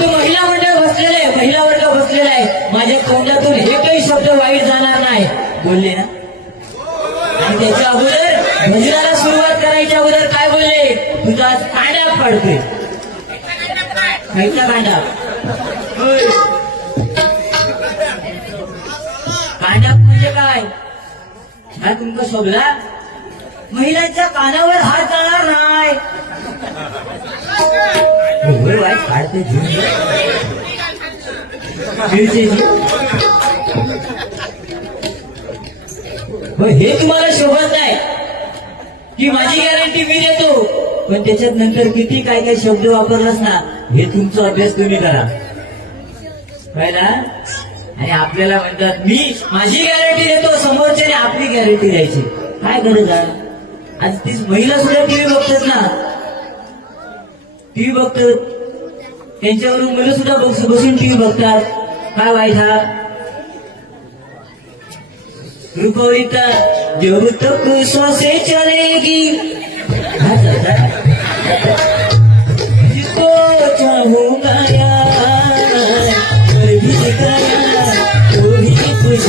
इथं महिला मंडळ बसलेलं आहे, महिला वर्ग बसलेला आहे. माझ्या तोंडातून एकही शब्द वाईट जाणार नाही बोलले ना. आणि त्याच्या अगोदर भजनाला सुरुवात करायच्या अगोदर काय बोलले, तुझा आज कांडा पाडतोय. खायचा कांडा, कांडा म्हणजे काय हा तुमका शोभला. महिलांच्या कानावर हात जाणार नाही. वाईट काढते हे तुम्हाला शोभत नाही की माझी गॅरंटी मी देतो, पण त्याच्यात नंतर किती काय काय शब्द वापरलास ना, हे तुमचा अभ्यास तुम्ही करा काय ना. आणि आपल्याला म्हणतात मी माझी गॅरंटी देतो, समोरच्याने आपली गॅरंटी द्यायची. काय गरज आहे. आज ती महिला सुद्धा टीव्ही बघतात ना, टीव्ही बघतात, त्यांच्यावरून मुलं सुद्धा बसून टीव्ही बघतात. काय वाईट हा. रुपविता जब तक श्वासे चलेगी जिसको चाहूंगा यार भी दिखाया तो ही कुछ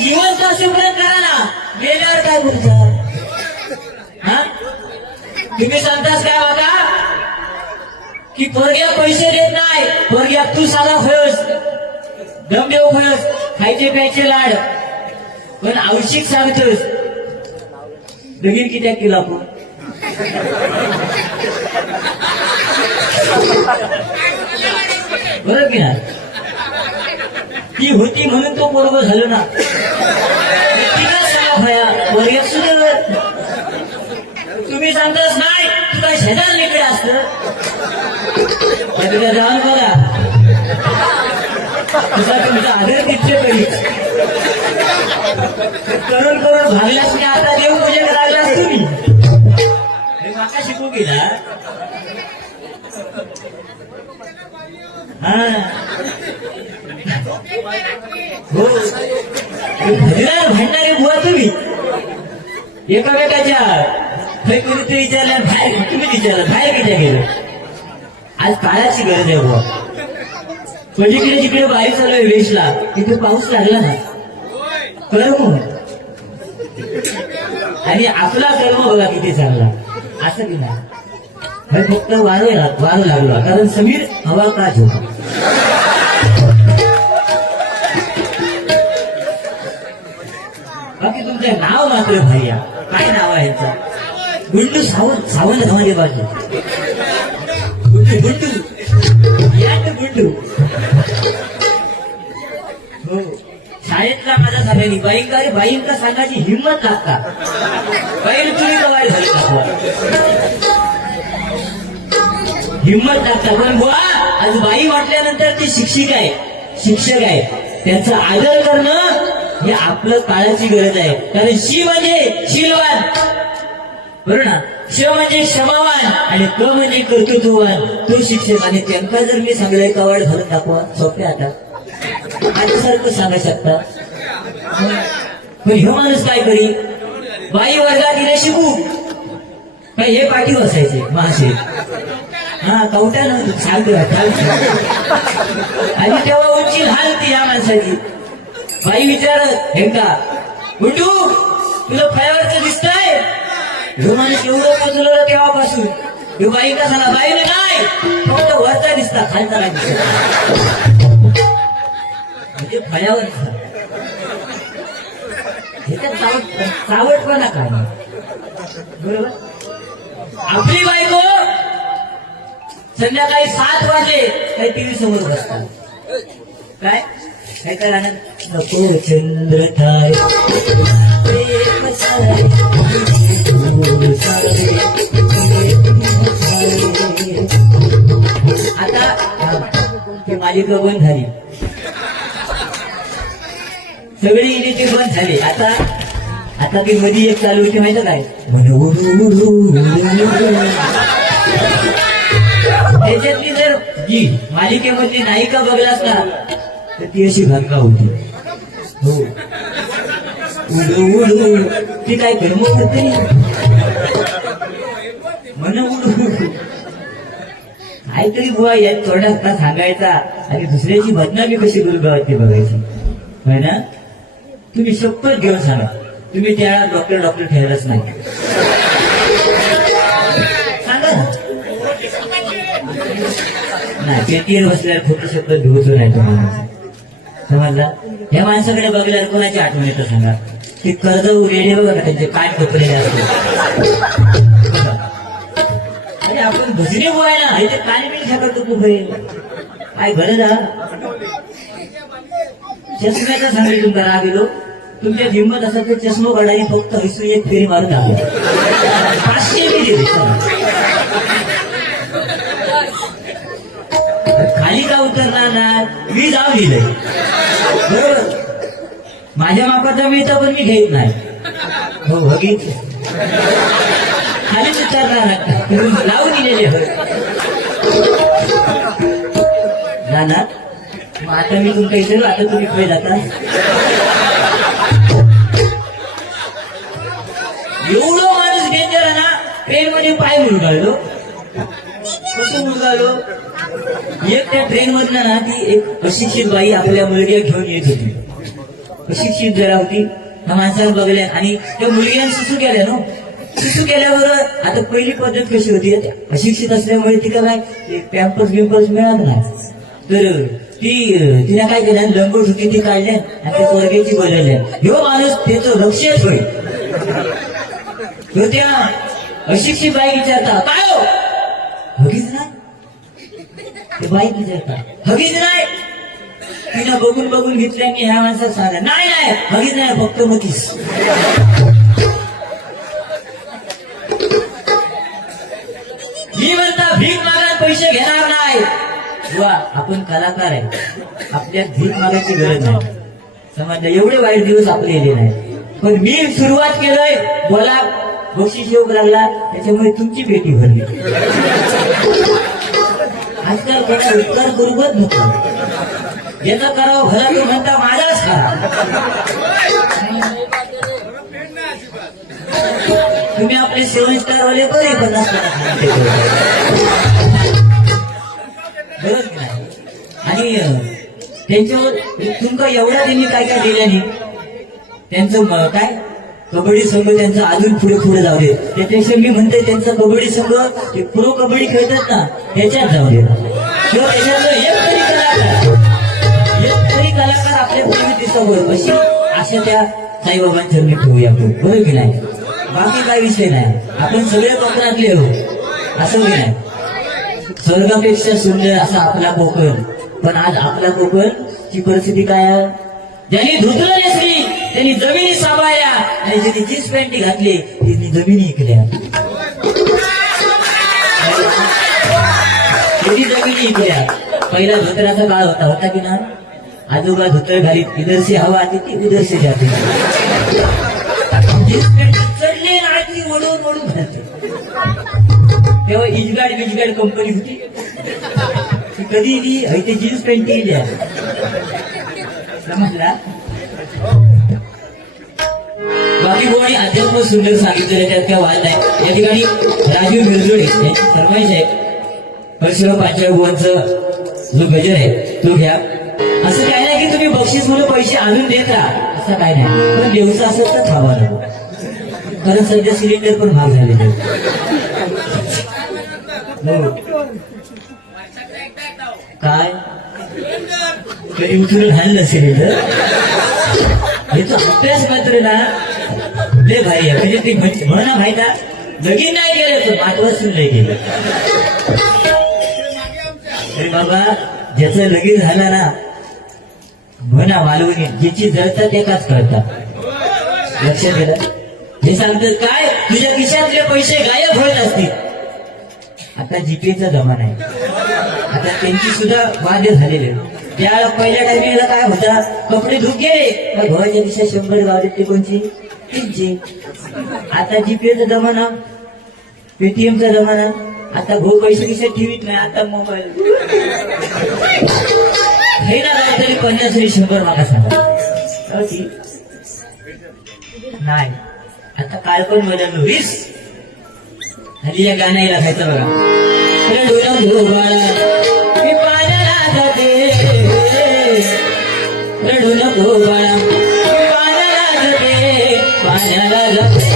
जीवन का सुप्रत करा ना, गेल्यावर काय बोलता. हा तुम्ही सांगतास काय होता की पोरग्या पैसे देत नाही, पोरग्या तू साला खयस दमदेव खयस, खायचे प्यायचे लाड, पण आवश्यक सांगतोस लगीन कित्याक केला आपण. बरोबर की ना. ती होती म्हणून तो बरोबर झालो ना. तिला साला भया पोरग्या सुद्धा तुम्ही सांगताच नाही, तू काय शेजार निकडे असत जाऊन बघा तुझा तुमचा आदर तिथे पहिली करून करून भागलास की आता देव पूजा करायलास तुम्ही. हे माका शिकू गेला. हा हो भजनार भांडणारे बुवा तुम्ही एकामेकाच्या काही कोणीतरी विचारलं बाहेर, तुम्ही विचारलं बाहेर किती गेलं. आज काळाची गरज आहे बुवा. पलीकडे जिकडे बाहेर चालू आहे वेशला तिथे पाऊस लागला नाही कर्म, आणि आपला कर्म बघा किती चांगला. असं की नाही हे फक्त वारं लागलो कारण समीर हवा का होता. बाकी तुमचं नाव मात्र भैया काय नाव आहे यांचं. गुंडू सावंत, सावंत घामध्ये बाजू गुंडू गुंडू यात गुंडू. हो शाळेतला माझा सगळ्यांनी बाईंका सांगायची हिंमत लागता. बाईन तुम्ही वाईट झाली हिंमत लागता. पण बुवा आज बाई वाटल्यानंतर ती शिक्षिका आहे, शिक्षक आहे, त्यांचा आदर करणं हे आपलं काळाची गरज आहे. कारण शी म्हणजे शीलवान, बरोबर ना. शिव म्हणजे क्षमावान आणि क म्हणजे कर्तृत्ववान, तो शिक्षक. आणि त्यांना जर मी सांगलंय कवाड घालून दाखवा सोपे आता आजसारखं सांगू शकता. पण हे माणूस काय करी, बाई वर्गात गेले शिकू काय हे पाठी बसायचे महाशे. हा कवट्या नव्हतं चालतो आणि तेव्हा उंची लहान ती या माणसाची. बाई विचारत हे का गुंडू तुला फळ्यावरच दिसतंय. हे माणूस एवढं पचलं तेव्हापासून हे बाई का झाला. बाईने नाही फक्त वरचा दिसता खालचा नाही दिसत, म्हणजे फळ्यावर चावटपणा काय बरोबर. आपली बायको संध्याकाळी 7 वाजले काही टीव्ही समोर बसतात. काय काय राहणार नको चंद्र तारे आता मालिका बंद झाली, सगळी इनिशिएटिव्ह बंद झाली. आता ती मध्ये एक चालू होती माहिती काय, त्याच्यातली जर जी मालिकेमधली नायिका बघलास ना तर ती अशी भंका होती. हो उडू उडू ती काय कर्म करते म्हण उडू काहीतरी बुवा यात थोडा सांगायचा आणि दुसऱ्याची बदनामी कशी करू गावात ते बघायची होय ना. तुम्ही शपथ घेऊन सांगा तुम्ही त्या डॉक्टर ठेवलंच नाही सांगा ना. नाही पेटीवर बसल्यावर खोटं शब्द घेऊचो नाही तुम्हाला समजला. या माणसाकडे बघल्यावर कोणाची आठवण येतं सांगा. ते कर्ज रेडे बघा ना त्यांचे काय ठोकलेले असते आणि आपण भजने बोलाय ना इथे काय मिळून शकतो खूप काय गरज हा. चष्म्याचा सांगितलं तुमचा राग येतो तुमच्या हिंमत असा तर चष्मा काढायला फक्त विसरून एक फेरी मारून टाकली 500 मी दिले खाली का उतरणार ना मी जाऊन दिलंय बरोबर. माझ्या मापाचा मिळतं पण मी घेत नाही हो बघित खालीच उतरणार लावून दिलेले जाणार. मग आता मी तुमच्या इथे आता तुम्ही पुढे जाता एवढं माणूस डेंजर आहे ना. ट्रेन मध्ये पाय मुरगाळलो कसं मुरगाळलो एक त्या ट्रेन मधनं ना ती एक अशिक्षित बाई आपल्या मुलग्या घेऊन येत होती. अशिक्षित जरा होती त्या माणसाला बघल्या आणि त्या मुलग्याने सुसू केल्या ना. सुसू केल्यावर आता पहिली पद्धत कशी होती अशिक्षित असल्यामुळे तिला काय पॅम्पर्स बिम्पर्स मिळत नाही तर तिने काय केलं लंगोट होती ती काढल्या आणि त्या पोरग्याची बोलवल्या ह्यो माणूस त्याचं लक्षच होईल. त्या अशिक्षित बाई विचारता काय हो हगीच ना ते बाई विचारता हगीच नाही. तिनं बघून घेतल्या की ह्या माणसाला सांगा नाही हगीच नाही फक्त मतीस. मी म्हणता भीक मागा पैसे घेणार नाही. वा आपण कलाकार आहे आपल्यात भीक मागायची गरज नाही समजलं. एवढे वाईट दिवस आपले येले नाही पण मी सुरुवात केलोय बोला बक्षीस येऊ लागला त्याच्यामुळे तुमची पेटी भरली. आजकाल कोणा उपकार करूच नको ज्याचा करावं भला तो म्हणता माझाच खरा. तुम्ही आपले 7 स्टार वाले बरे 50 बरोबर नाही. आणि त्यांच्यावर तुमका एवढा त्यांनी काय काय दिल्याने त्यांचं काय कबड्डी संघ त्यांचा अजून पुढे जाऊ दे. त्यापेक्षा मी म्हणते त्यांचा कबड्डी संघ ते प्रो कबड्डी खेळतात ना त्याच्यात जाऊ दे किंवा त्याच्यातलं एक तरी कलाकार आपल्या पूर्वी दिसावं अशी आशा त्या साईबाबांच्या मी ठेवूया आपण बरोबर की नाही. बाकी काय विषय नाही आपण सगळे कोकणातले हो असं की नाही. स्वर्गापेक्षा सुंदर असा आपला कोकण पण आज आपला कोकणची परिस्थिती काय आहे. ज्यांनी धुतलं नसली त्यांनी जमिनी सांभाळल्या आणि ज्यांनी जीन्स पॅन्टी घातली त्यांनी जमिनी इकल्या. किती जमिनी इकल्या. पहिला धोतराचा काळ होता की ना. आजोबा धोतर घालीत इधर से हवा आती ती उधर से जाते. जीन्स पॅन्ट चढले नाही वळून घालते. तेव्हा इजगाड कंपनी होती ती कधी ती जीन्स पॅन्ट केल्या समजला. बाकी कोणी अध्यात्म सुंदर सांगितलेलं त्यात काय वाद नाही. या ठिकाणी राजीव मिरजोडे यांची फरमाईश आहे परशुराम पांचाळगुवांचं जो गजर आहे तो घ्या. असं काय नाही की तुम्ही बक्षीस म्हणून पैसे आणून देत राहा असं काय नाही पण दिवसा असं तर थांबा नको कारण सध्या सिलेंडर पण महाग झालेले काय कधी उचलून घाललं सिलेंडर याचा अभ्यास मात्र ना लय भारी आहे. म्हणजे ते म्हणा माहिती लगीन नाही गेलं तर मागवासून नाही गेलं तरी बाबा ज्याचं लगीन झालं ना म्हणा मालवणी ज्याची जळतात एकाच कळतात. लक्षात गेलं हे सांगतात काय तुझ्या खिशातले पैसे गायब होत असतील. आता जीपेचा जमाना आहे. आता त्यांची सुद्धा वाद्य झालेले. त्या पहिल्या टायमिंगला काय होता कपडे धुक गेले मग भावाच्या दिशा 100 गावले ते कोणची 300. आता जीपेचा जमाना पेटीएमचा जमाना. आता भाऊ पैसे खिशात ठेवीत नाही आता मोबाईल हे ना तरी 50 100 मागा सांगा. नाही, आता काळ पण बदललो वीस हल्ली या गाण्याला खायचं बघा. रडू नको बाळा मी पाण्याला जाते, रडू नको बाळा मी पाण्याला जाते, पाण्याला जाते.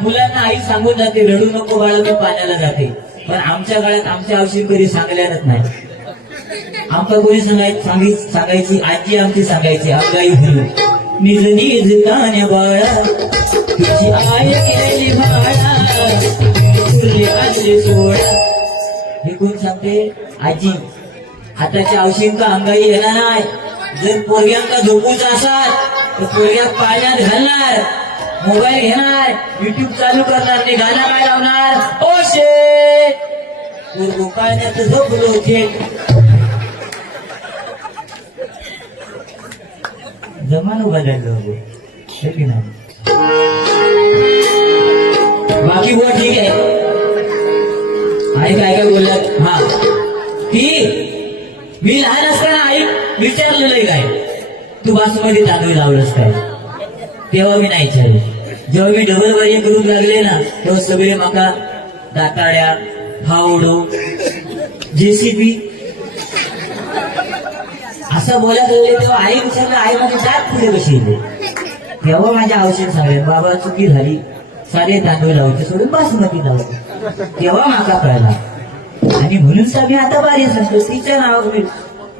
मुलांना आई सांगून जाते रडू नको बाळा मी पाण्याला जाते, पण आमच्या काळात आमच्या औषध कधी सांगल्यानच नाही. आमका कोणी सांगायची आजी आमची सांगायची अंगाई भरू निज निज कान्या बाळा तुझी आई गेली बाळा तुझे आजले सोळा. हे कोण सांगते? आजी. आताच्या औषध का अंगाई येणार नाही. जर पोरग्यांका झोपूच असाल तर पोरग्यात पाण्यात घालणार, मोबाईल घेणार, युट्यूब चालू करणार, ते गाणं काय लावणार? ओ शेट गोपाळण्यात झोपलो थेट. जमानो बदललो हे की नाही. बाकी बोल ठीक आहे. आई काय काय बोललात? हा की मी लहान असताना आई विचारलेलं काय तू बासमती तांदूळ लावलंस काय? तेव्हा मी नाही विचारलं. जेव्हा मी डबल वारी करून लागले ना तेव्हा सगळे माका दाताड्या फावडो जेसीबी असं बोलायला लागले. तेव्हा आई विचारलं आई माझी जात पुढे कशी येते? तेव्हा माझ्या औषध सांगले बाबा चुकी झाली, सारे तांदूळ लावते सोडून बासमती लावते. तेव्हा माका कळला आणि म्हणून तर मी आता बारी सांगतो तिच्या नावावर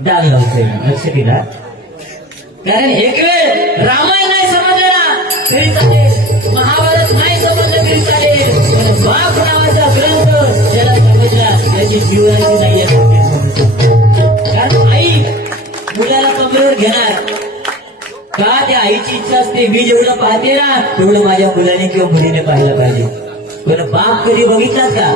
डाग लावतोय. लक्ष दिला? कारण एक वेळ रामायण नाही समजलं ना तरी चालेल, महाभारत नाही समजलं तरी चालेल, पण बाप नावाचा ग्रंथ ज्याला समजला त्याची जीवनाची नाही आहे. कारण आई मुलाला कमरेवर घेणार का? त्या आईची इच्छा असते मी जेवढं पाहते ना तेवढं माझ्या मुलाने किंवा मुलीने पाहिलं पाहिजे. पण बाप कधी बघितलाच का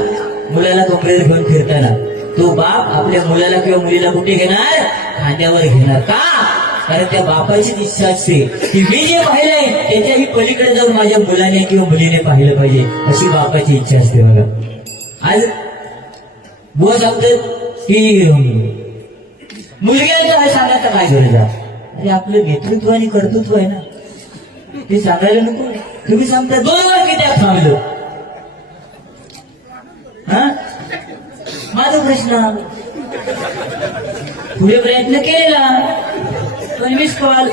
मुलाला कमरेवर घेऊन फिरताना? तो बाप आपल्या मुलाला किंवा मुलीला कुठे घेणार? खांद्यावर घेणार. का? कारण त्या बापाचीच इच्छा असते की मी जे पाहिलंय त्याच्याही पलीकडे जाऊन माझ्या मुलाने किंवा मुलीने पाहिलं पाहिजे, अशी बापाची इच्छा असते. बघा आज बुवा सांगतात की मुलग्याचं सांगायचं काय गरज आहे? अरे आपलं नेतृत्व आणि कर्तृत्व आहे ना, ते सांगायला नको. तुम्ही सांगता 2 वेळा की त्यात थांबलो. हा माझा प्रश्न पुढे प्रयत्न केलेला पण मिस कॉल.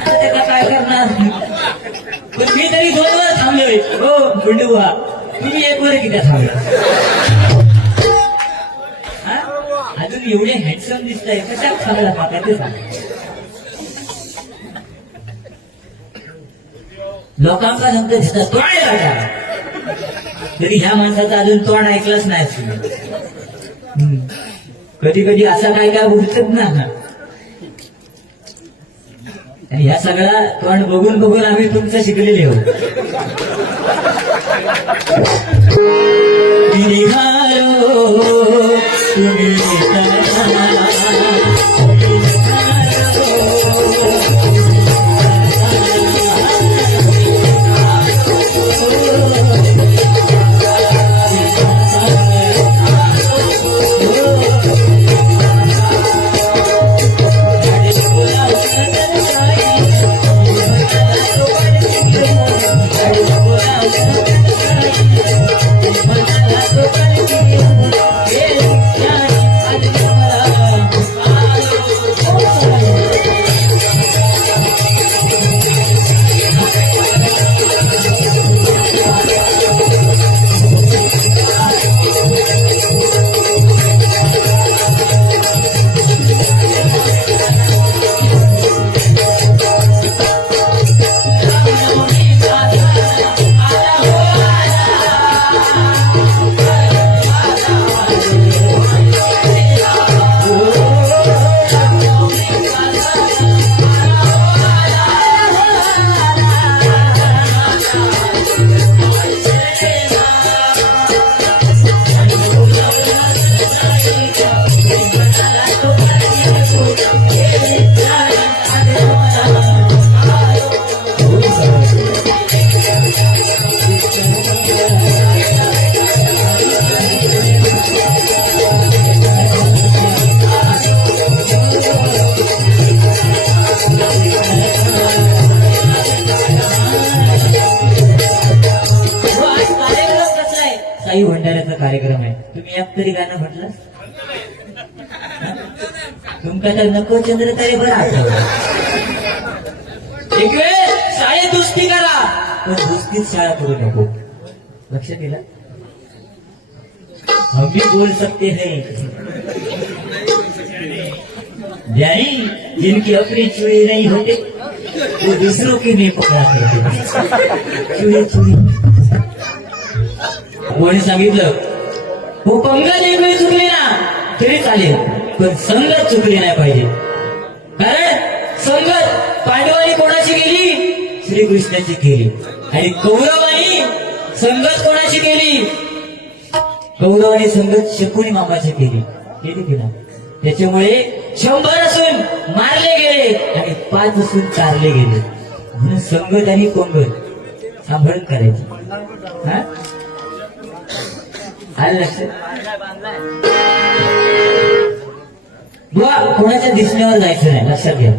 त्याला काय करणार? पण मी तरी 2 वेळा थांबलोय. हो गुंडू बुवा तुम्ही 1 वर किती थांबला? अजून एवढे हँडसम दिसताय कशात थांबला पाका ते सांग. लोकांना नंतर दिसतात तोंड तरी ह्या माणसाचं अजून तोंड ऐकलंच नाही. कधी कधी असा काय काय बोलतात ना, आणि ह्या सगळा तोंड बघून बघून आम्ही तुमचं शिकलेले आहोत. साई भंडाऱ्याचा कार्यक्रम आहे, तुम्ही एक तरी गाणं म्हटलं. तुमका तर नको चंद्र तरी बरं आठवलं. एक वेळ शाळेत दुस्ती करा, पण दुस्तीत शाळा करू नको. लक्ष दिलं. हम भी बोल सकते हैं ज्ञानी जिनकी अपनी चुड़ी नहीं होते वो दूसरों की नहीं पकड़ा करते. चुड़ी चुड़ी कोणी सांगितलं हो पंगत एक वेळ चुकली ना तरी चालेल, पण संगत चुकली नाही पाहिजे. कारण संगत पांडवांनी कोणाची केली? श्रीकृष्णाची केली. आणि कौरवांनी संगत कोणाची केली? कौरवांनी संगत शकुनी मामाची केली की ना. त्याच्यामुळे 100 असून मारले गेले आणि 5 असून चारले गेले. म्हणून संगत आणि पंगत सांभाळून करायची. हा आलं लक्षात. बुवा कोणाच्या दिसण्यावर जायचं नाही, लक्षात घ्या.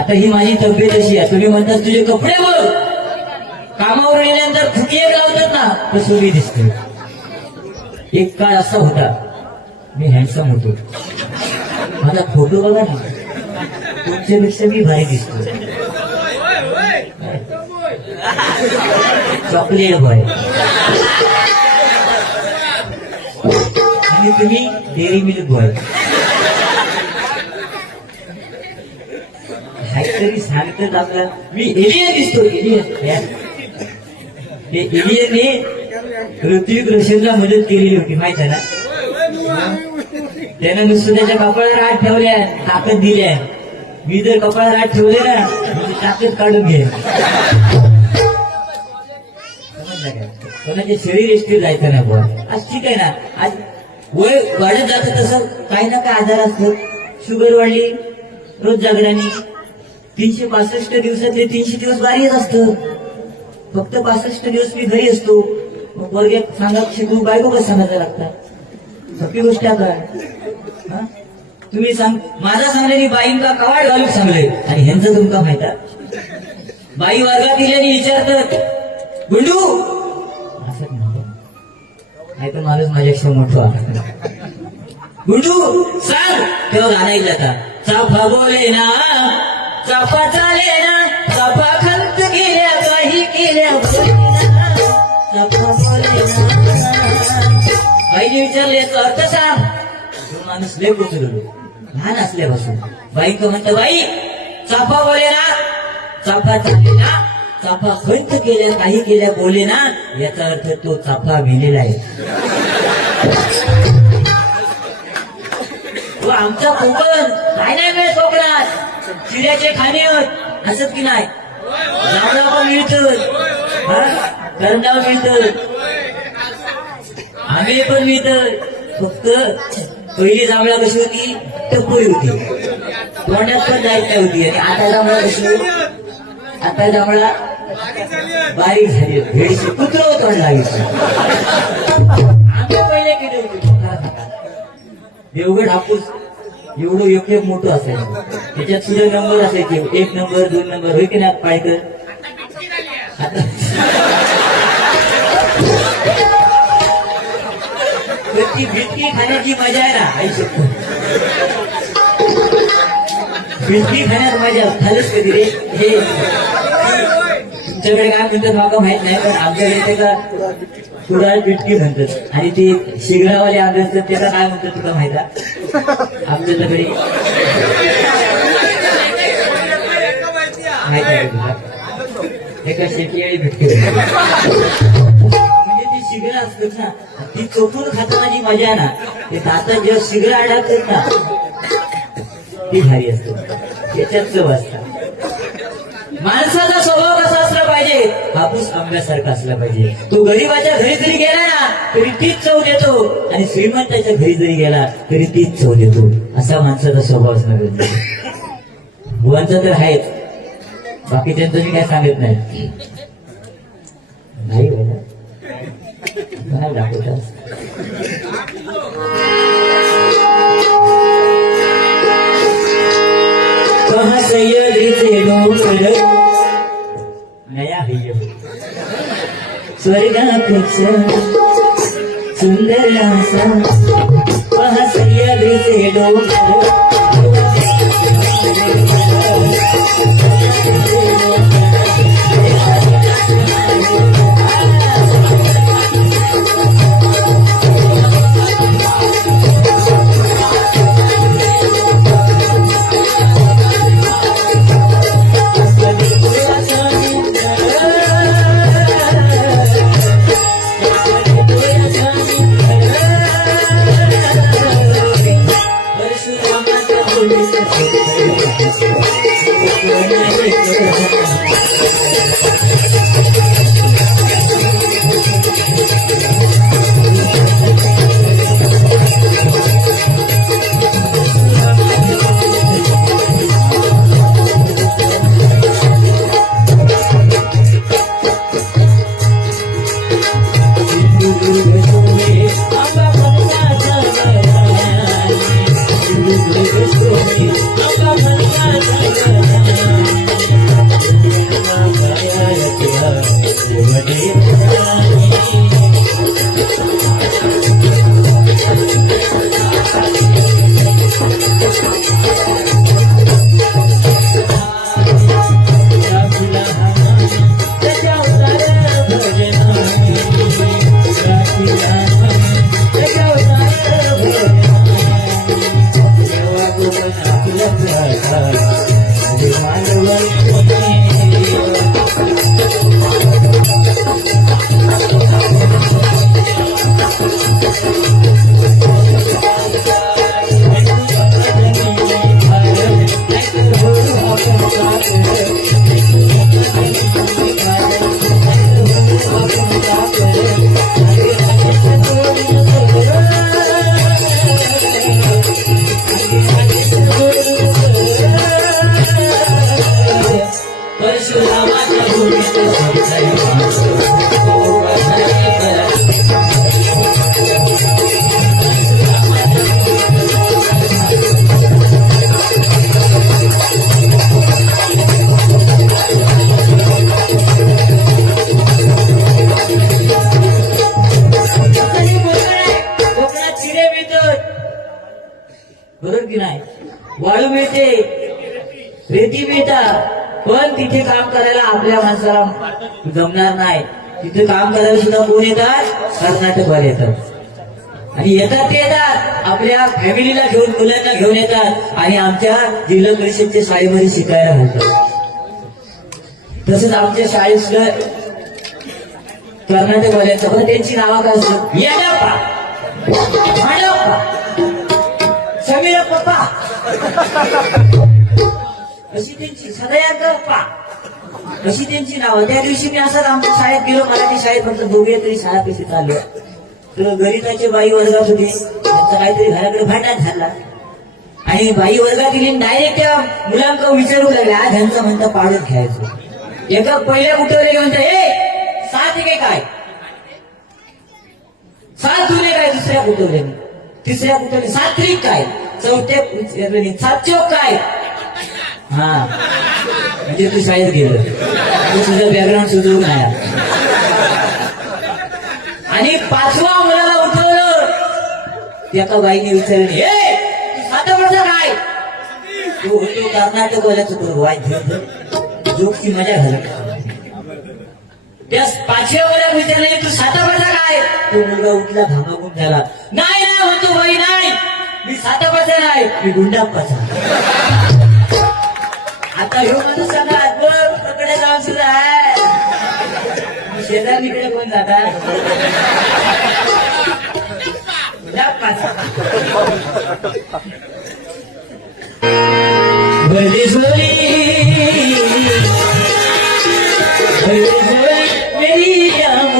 आता ही माझी तब्येत अशी आहे, तुम्ही म्हणतात तुझे कपडे बघ, कामावर गेल्यानंतर फुटी एक लावतात ना तसं मी दिसते. एक काळ असा होता मी हँडसम होतो, माझा फोटो बघा ना तुमच्यापेक्षा मी भारी दिसतो. चॉकलेट बॉय आणि तुम्ही डेअरी मिल्क बॉय. काहीतरी सांगतात आपला. मी एलियन दिसतो, एलियन. ते एलियनने ऋतिक रोशनला मदत केलेली होती माहित आहे ना. त्यानं नुसतं त्याच्या कपाळावर हात ठेवल्या, ताकद दिल्या. मी जर कपाळावर हात ठेवले ना ताकद काढून घे. कोणाचे शरीर एसटी जायचं ना बुवा. आज ठीक आहे ना, आज वय वाढत जातं तसं काही ना काही आजार असतो. शुगर वाढली, रोज जागराणी. 365 दिवसातले 300 दिवस बारीच असतं. फक्त 65 दिवस मी घरी असतो. मग वर्गात सांगा शिकू बायको कसं सांगायला लागतात. सोपी गोष्ट काय. तुम्ही सांग माझा सांगण्यानी बाईंका कवाड घालून सांगले आणि ह्यांचं तुमका माहित आहे. बाई वर्गात गेल्याने विचारतात गुंडू असं नाही तर माणूस माझ्यापेक्षा मोठा. गुंडू सांग तेव्हा गाणं ऐकलं आता. चाफा बोले ना चाफा चाले ना, चाफा खंत गेल्या काही केल्या चाफा बोले ना. बाईने विचारले अर्थ सांग. माणूस लय पोचलो लहान असल्यापासून. बाई का म्हणतं बाई चाफा बोले ना चाफा चाले ना, चाफा खंत केल्या काही केल्या बोले ना, याचा अर्थ तो चाफा मेलेला आहे. तो आमचा कोकण काय नाही मिळत कोकणात. चिऱ्याचे खाणे असत की नाही. जांभळा पण मिळतं, करंडाव मिळतं, आंबे पण मिळतं. फक्त पहिली जांभळा कशी होती टप्पळी होती, तोंडात पण जायत नाही होती. आणि आता जांभळा कशी, आता जांभळा बारीक झाली, भेडीची कुत्र तोंड लागायचं. आम्ही पहिले केले होते देवगड हापूस एवढं एक मोठं असायचं. त्याच्यात सुद्धा नंबर असायचे, 1 नंबर 2 नंबर होय की नाही पायकर. आता ती भिटकी खाण्याची मजा आहे ना आयुष्यात. भिटकी खाण्यात मजा खालच कधी रे. हे तुमच्याकडे काय म्हणतात मला माहित नाही, पण आमच्याकडे त्याला कुडाळ भिटकी म्हणतात. आणि ते शिगरावाले आंबे असतात त्याला काय म्हणतात तुला माहित आहे? आमच्याकडे माहित आहे तुला एका शेती भिटकी शिगरा असतात ना, ती चोपून खाताना जी मजा ना, ते दातात जेव्हा शिगरा अडकतात ना ती भारी असतो. त्याच्यात चव असतात. माणसाचा स्वभाव कसा असला पाहिजे, हापूस आंब्यासारखा असला पाहिजे. तो गरीबाच्या घरी जरी गेला ना तरी तीच चव देतो, आणि श्रीमंताच्या घरी जरी गेला तरी तीच चव देतो. असा माणसाचा स्वभाव असणार पाहिजे. भुवांचा तर आहेच, बाकीच्यांचं मी काय सांगत नाही. नाही दाखवतात. सह्याद्रीचे डोंगर नया स्वर्गापेक्षा सुंदर असा पहा सह्याद्रीचे डोंगर बरोबर की नाही वाळू मिळते रेती मिळतात पण तिथे काम करायला आपल्या माणसाला जमणार नाही तिथे काम करायला सुद्धा कोण येतात कर्नाटकवाले येतात आणि येतात ते येतात आपल्या फॅमिलीला घेऊन मुलांना घेऊन येतात आणि आमच्या जिल्हा परिषदच्या शाळेमध्ये शिकायला घालतात तसंच आमच्या शाळेत सुद्धा कर्नाटकवाल्यांचं पण त्यांची नावं काय असतात येडप्पा समीर पप्पा अशी त्यांची सगळ्यांचा अशी त्यांची नावं त्या दिवशी मी असं आमच्या शाळेत गेलो मराठी शाळेत फक्त दोघे तरी शाळा कशी चालू तर गणिताचे बाई वर्गात होते त्यांचं काहीतरी घराकडे भांडण झाला आणि बाई वर्गात गेली डायरेक्ट त्या मुलांना विचारू लागले आज ह्यांचा म्हणता पाडून घ्यायचं एका पहिल्या उठवले म्हणता हे 7 एके काय 7 दुने काय दुसऱ्या कुठवले तिसऱ्या कुठवले 7 त्रिक काय चौथ्या 7 चौक काय हा म्हणजे तू शाळेत गेलं तू तुझं बॅकग्राऊंड सुधरून नाही आणि 5व्या मुलाला उठवलं एका बाईने विचारलं हे तू 7 वर्ष काय तू होतो कर्नाटक वाल्याच जोकची मजा घालत त्या 5व्या मुलाला विचारले तू 7 वर्ष काय तो मुलगा उठला घामाघूम झाला नाही नाही होतो बाई नाही मी 7 वर्ष नाही मी गुंडाप्पाचा आता ह्यो माणूस सांगा आजवर पकडे जाऊन सुद्धा आहे शेजारीकडे कोण जातात मेरी I'm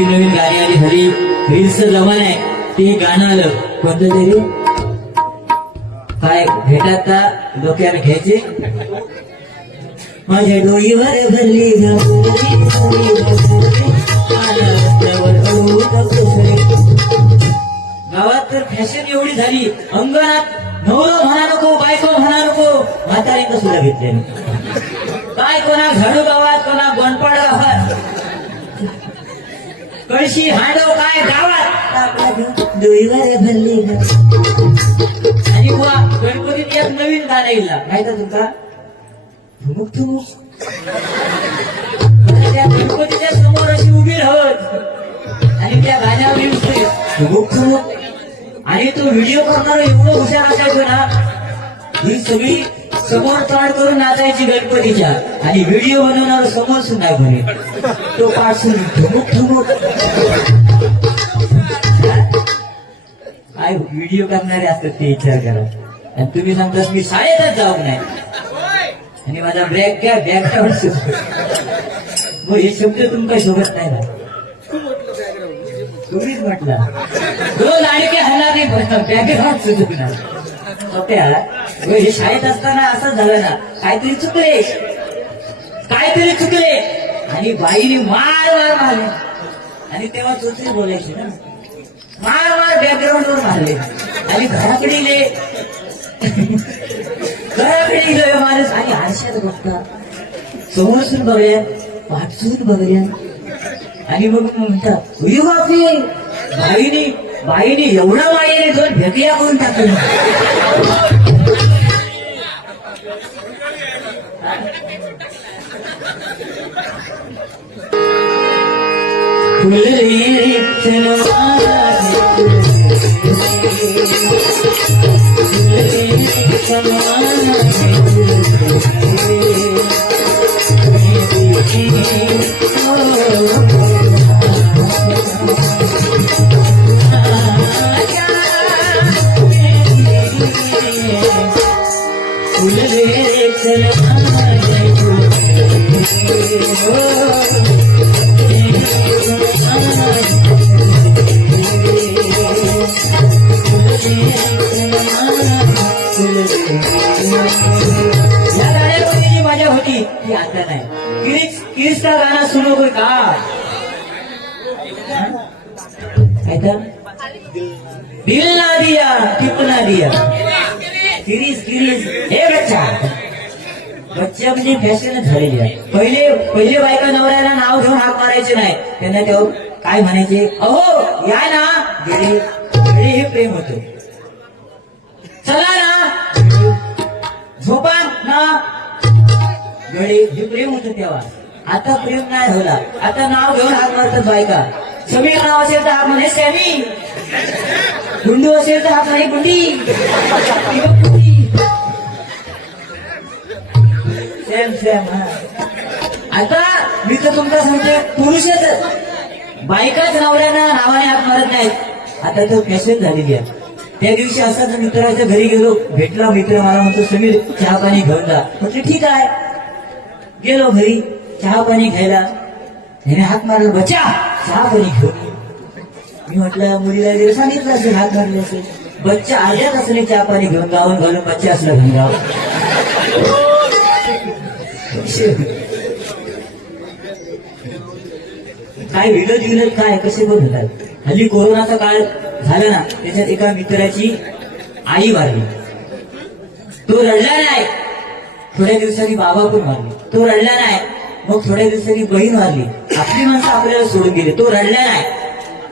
नवीन नवीन गाणी आली, हरी रील्सचं जमान आहे. ते गाणं आलं कोणतं तरी, काय भेटात का डोक्याने घ्यायचे, माझ्या डोईवर भरली गावात तर फॅशन एवढी झाली, अंगणात नवरं म्हणा नको, बायको म्हणा नको, म्हातारीनं सुद्धा घेतले. काय कोणा झाडू गावात, कोणा गोंडपाड गावात, कळशी हांडव काय गावात, डोईवर भरली. आणि बुवा गणपतीत एक नवीन गाणं येईल, काय का तुमचा, ठुमुक ठुमुक. त्या गणपतीच्या समोर अशी उभी राहत आणि त्या गाण्यावर ठुमुक ठुमुक. आणि तो व्हिडिओ करणार एवढं हुशार असायचो ना, ही सगळी समोर तोंड करून नाचायची गणपतीच्या, आणि व्हिडिओ बनवणार समोर सुद्धा कोणी, तो पाठ सुरू ठुमुक ठुमुक. काय व्हिडिओ करणारे असतात ते विचार करा. आणि तुम्ही सांगतास मी शाळेतच जाऊ नाही, आणि माझा बॅग घ्या, बॅग काढून सुचतो. मग हे शब्द तुमच्या सोबत नाही ना, तुम्हीच म्हटला रोज आणखी हणार नाही, बॅगेवर सुचवणार. हे शाळेत असताना असंच झालं ना, काहीतरी चुकले, काहीतरी चुकले, आणि बाईने मार मार मारले. आणि तेव्हा चोचरी बोलायची ना, मार मार बॅकग्राऊंडवर मारले. आणि घराकडे गेले माणूस, आणि आरशात बघता, समोरसून बघूया, पाठसून बघूया, आणि मग म्हणतात बाईने एवढा मायेने दोन भेकल्या करून टाकल्या. मजा होती ती आता नाही. किरीसचा गाणं सुरू होय का, काय तर दिल ना दिया टिप ना दिया, किरीस किरीस. हे बच्चा म्हणजे फॅशन झालेली आहे. पहिले बायका नवऱ्याला नाव घेऊन हाक मारायचे नाही, त्यांना तेव्हा काय म्हणायचे, अहो या ना गेले, हे प्रेम होतं. चला ना झोपा ना गडे, हे प्रेम होतं तेव्हा. आता प्रेम नाही होला, आता नाव घेऊन हाक मारतात बायका. समीर नाव असेल तर हाक म्हणे सॅमी, गुंडू असेल तर हाक म्हणे गुंडी. सेम आता मी तर तुमचा सांगते, पुरुषच बायकाच नवऱ्यानं नावाने हाक मारत नाहीत. आता तो फॅशन झालेली आहे. त्या दिवशी असाच मित्राच्या घरी गेलो, भेटला मित्र, मला म्हणतो समीर चहा पाणी घेऊन जा. म्हटलं ठीक आहे. गेलो घरी चहा पाणी घ्यायला, त्याने हाक मारला, बच्चा चहा पाणी घेऊन. मी म्हटलं मुलीला जर सांगितलं असेल, हाक मारले असेल. बच्चा अर्ध्या तासाने चहा पाणी घेऊन गावून घालून बच्चा असला घेऊन गाव. काय विनोद काय कसे पण होतात. हल्ली कोरोनाचा काळ झाला ना, त्याच्यात एका मित्राची आई वारली. तो रडला नाही, थोड्या दिवसांनी बाबा पण वारले. तो रडला नाही, मग थोड्या दिवसांनी बहीण वारली. आपली माणसं आपल्याला सोडून गेली. तो रडला नाही,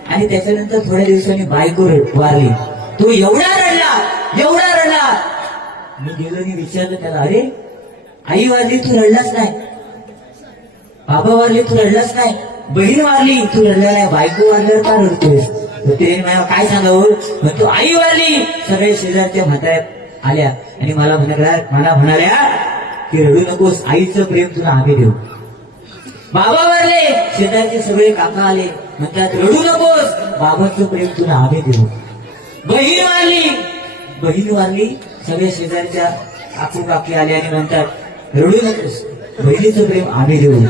आणि त्याच्यानंतर थोड्या दिवसांनी बायको वारली. तो एवढा रडला. मी गेलो आणि विचारलं त्याला, अरे आई वारली तू रडलाच नाही, बाबा वारले तू रडलाच नाही, बहीण वारली तू रडला नाही, बायको वारल्यावर का रडतोयस? ते मला काय सांगावं. मग तू आई वारली, सगळे शेजारच्या म्हाताऱ्या आल्या आणि मला म्हणाल्या की रडू नकोस, आईचं प्रेम तुला आम्ही देऊ. बाबा वारले, शेजारचे सगळे काका आले, म्हणतात रडू नकोस, बाबाचं प्रेम तुला आम्ही देऊ. बहीण वारली, सगळे शेजारच्या काकू काकी आले आणि म्हणतात रडू नकोस, बहिणीचं प्रेम आम्ही देऊ.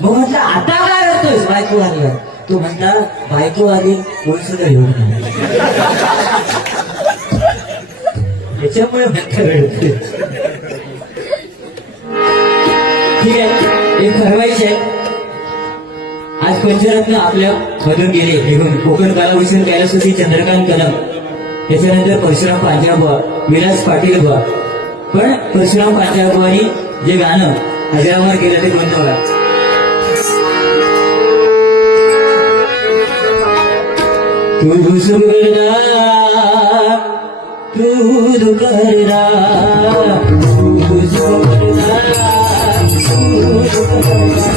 मग म्हटलं आता काय रडतोस, बायको वारलं. तो म्हणता बायको आली कोण सुद्धा येऊ नये. त्याच्यामुळे म्हणता वेळ ठीक आहे. एक ठरवायचे आहे. आज पंचरत्न आपल्या मधून गेले निघून. कोकण कलाभूषण कैलासवासी चंद्रकांत कदम, त्याच्यानंतर परशुराम पांचाळबुवा, विलास पाटील बुवा. पण परशुराम पांचाळबुवांनी जे गाणं अजरामर केलं ते कोणतं बघा. तू सुगरदा तू दुकरदा तू सुगरदा तू दुकरदा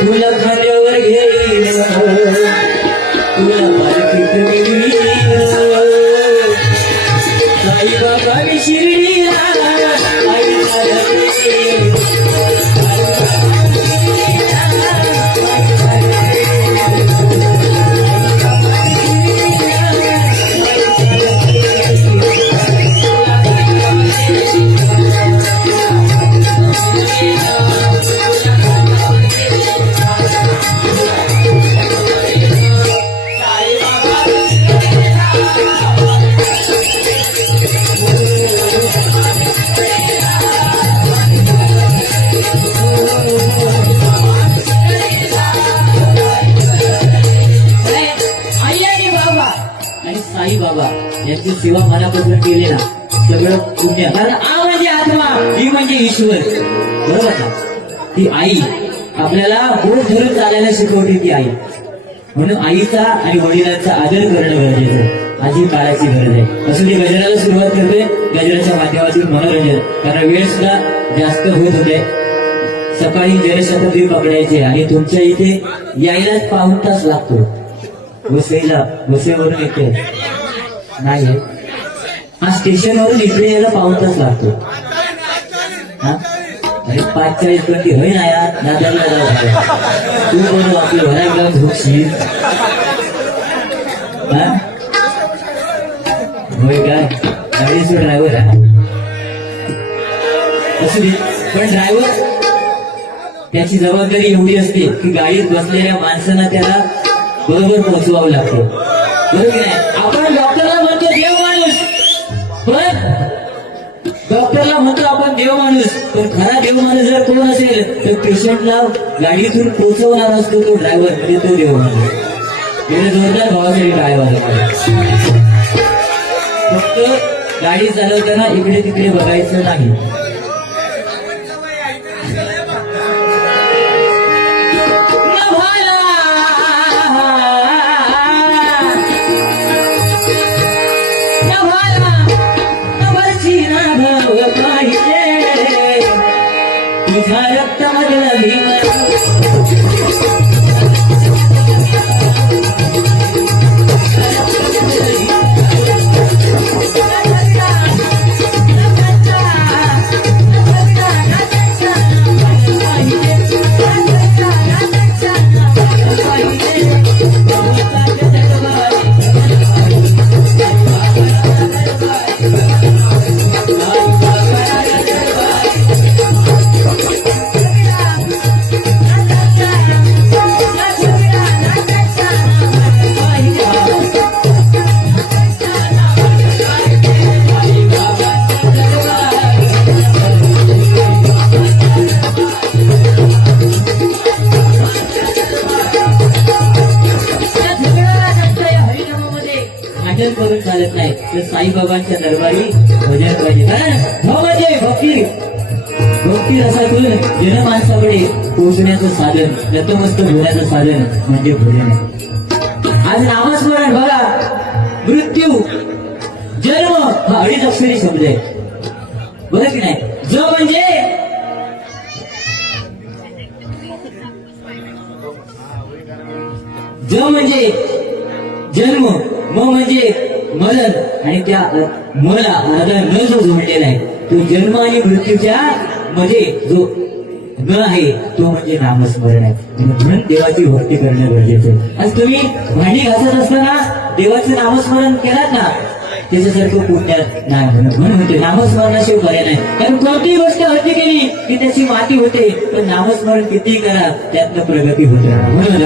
तुला खांद्यावर घेईल तुला पालखीत नेईल साईबाबा शिर्डीला बाबा यांची सेवा मनापासून केली ना सगळं पुण्य. कारण आ म्हणजे आत्मा, ही म्हणजे ईश्वर. बरोबर ना. ती आई आपल्याला बोट धरून चालायला शिकवते ती आई. म्हणून आईचा आणि वडिलांचा आदर करणं गरजेचं आहे. आज ही काळाची गरज आहे. असं ते गजराला सुरुवात करते. गजराच्या माध्यमातून मनोरंजन, कारण वेळ सुद्धा जास्त होत होते. सकाळी जलशताब्दी पकडायचे आणि तुमच्या इथे यायलाच पाऊण तास लागतो. वसईवरून येते नाही, हा स्टेशनवरून इकडे यायला पाऊण तास लागतो. अरे 5:40 पण होय ना यार. दादाला जाऊ तू बोलू आपली घरात जाऊन झोपशील होय काय. गाडीचा ड्रायव्हर आहे असू दे, पण ड्रायव्हर त्याची जबाबदारी एवढी असते की गाडीत बसलेल्या माणसांना त्याला बरोबर पोहोचवावं लागतं. बरोबर की नाही. आपण डॉक्टरला म्हणतो देव माणूस, पण डॉक्टरला म्हणतो आपण देव माणूस, पण खरा देव माणूस जर कोण असेल तर पेशंटला गाडीतून पोहोचवणार असतो तो ड्रायव्हर, म्हणजे तो देव माणूस. एवढे जोरदार भावासाठी ड्रायव्हर. फक्त गाडी चालवताना इकडे तिकडे बघायचं नाही. माझ्या रक्तामधला भीम नाटक करून चालत नाही तर साईबाबांच्या दरबारी भजन पाहिजे हो म्हणजे भक्ती रसातून जनमानसाकडे पोहोचण्याचं साधन नतमस्तक होण्याचं साधन म्हणजे भजन आहे. आज नामस्मरण बघा मृत्यू जन्म हा अडीच अक्षरी शब्द आहे बरं की नाही. ज म्हणजे ज म्हणजे जन्म म म्हणजे मरण आणि त्या मला न जो जोडलेला आहे तो जन्म आणि मृत्यूच्या मध्ये जो न आहे तो म्हणजे नामस्मरण आहे. म्हणून देवाची भक्ती करणं गरजेचं आहे. आज तुम्ही भांडी घासत असताना देवाचं नामस्मरण केलात ना त्याच्यासारखं पुण्यात नाही म्हणून म्हणते नामस्मरणाशिवाय पर्याय नाही. कारण कोणतीही गोष्ट हत्ती केली की त्याची माती होते पण नामस्मरण कितीही करा त्यातनं प्रगती होते म्हणून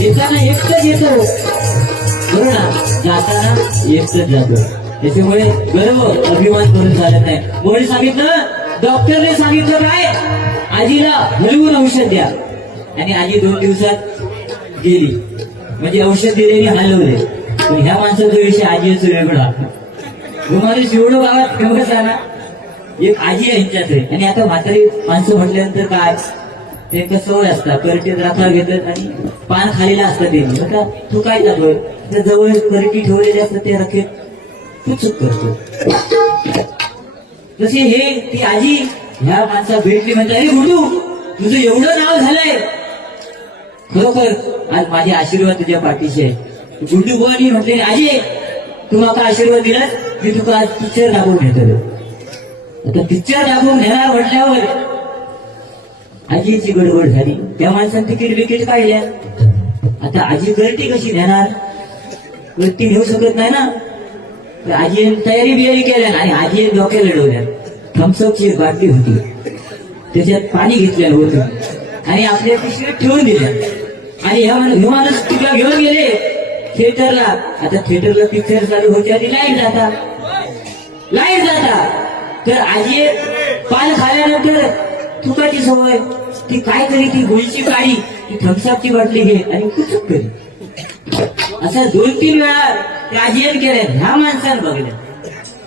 येताना एकटंच येतो बरोबर ना जाताना एकटंच जातो. त्याच्यामुळे गर्व अभिमान करून चालत नाही. कोणी सांगितलं डॉक्टरने सांगितलं काय आजीला हलवून औषध द्या आणि आजी 2 दिवसात गेली म्हणजे औषध दिलेली हलवले. पण ह्या माणसाचा विषय आजीचा वेगळा तुम्हाला एवढं गावात फेमस आहे ना एक आजी यांच्यात आहे. आणि आता म्हातारी माणसं म्हटल्यानंतर काय ते सवय असतात करटीत राखा घेतात आणि पान खालेला असतात ते आता तू काय जातोय त्या जवळ करटी ठेवलेले असतात ते राखेत तू चूक करतो. तसे हे ती आजी ह्या माणसा भेटली म्हणजे अरे गुडू तुझं एवढं नाव झालंय खरोखर आज माझे आशीर्वाद तुझ्या पाठीशी आहे. गुड्डू बुवानी म्हटले आजी तू मला आशीर्वाद दिला मी तुला आज पिक्चर दाखवून घेतो. आता पिक्चर दाखवून घेणार म्हटल्यावर आजीची गडबड झाली. त्या माणसाने तिकीट विकेट काढल्या. आता आजी करटी कशी नेणार करटी नेऊ शकत नाही ना. तर आजी तयारी बियारी केल्या आणि आजी डोक्या लढवल्या. थम्सअपची बाटली होती त्याच्यात पाणी घेतलेलं होतं आणि आपल्या पिशवीत ठेवून दिल्या आणि ह्या माणूस तिला घेऊन गेले थिएटरला. आता थिएटरला पिक्चर चालू होते आणि लाईट जाता तर आजी पान खाल्यानंतर तुकाची सवय ती काय करी ती गोळीची काढी ती थम्सअपची बाटली घे आणि कुचूक करी. असं 2-3 वेळा त्या आजीने केल्या. ह्या माणसानं बघल्या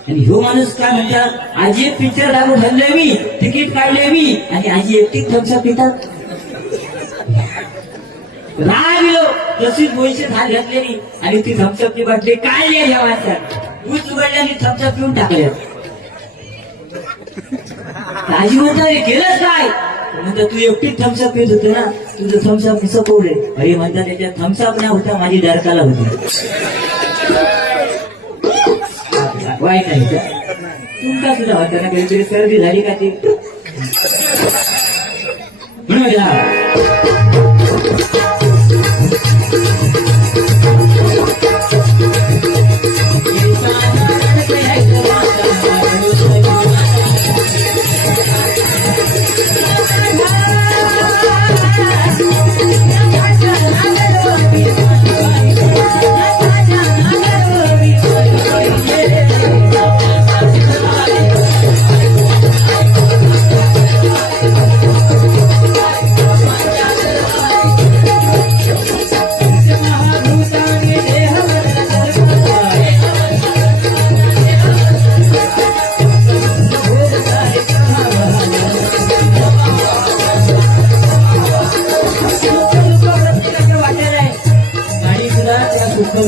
आणि ह्यो माणूस काय म्हणतात आजी एक पिक्चर दाखवून ठरलोय मी तिकीट काढले मी आणि आजी एकटी थम्सअप पितात. राहिलो तशीच गोळीची हात घातलेली आणि ती थम्सअपची बाटली काढली ह्या माणसानं ऊस उघडल्या आणि थम्सअप पिऊन टाकल्या. आजी म्हणतात रे केलंच काय म्हणतात तू एकटीच थम्सअप पित होतो ना तुझं थम्सअप सपवले. अरे म्हणतात त्याच्यात थम्सअप नाही होता माझी डरकाला होती. वाईट आहे तुमचा सुद्धा होता ना काहीतरी सर्दी झाली का ती म्हणून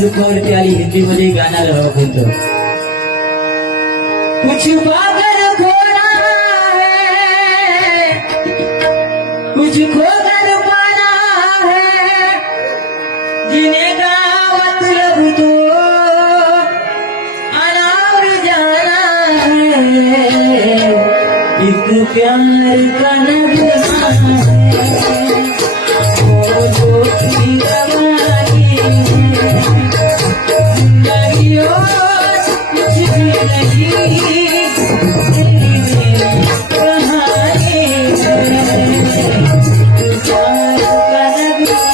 रूपावरती आली, हिंदीमध्ये गाणं लावा कोणतं. कुछ पागल खोना है, कुछ खोकर पाना है, जिन्हें का मतलब तो अनावर जाना है, एक प्यार का नगमा है, वो दोस्ती गवाही है, जिंदगी और कुछ भी नहीं, तेरी मेरी कहानी है, प्यार का नगमा है,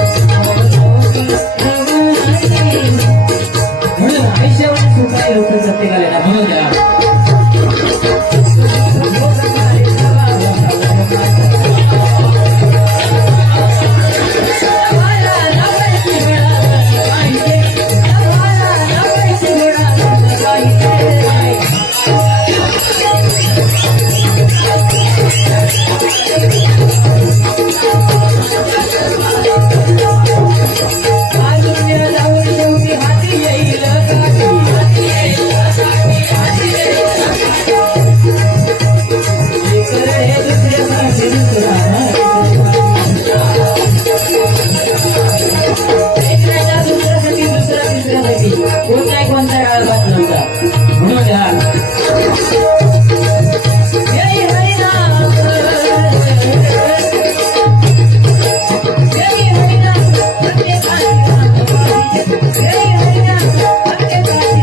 वो दोस्ती गवाही है. म्हणून आयुष्यामध्ये सुखाही होतं प्रत्येकाला म्हणून द्या. कोणता काळ बात नव्हता म्हणून द्या. जय हरिनाम, जय हरिनाम, अपने पासी, जय हरिनाम, अपने पासी.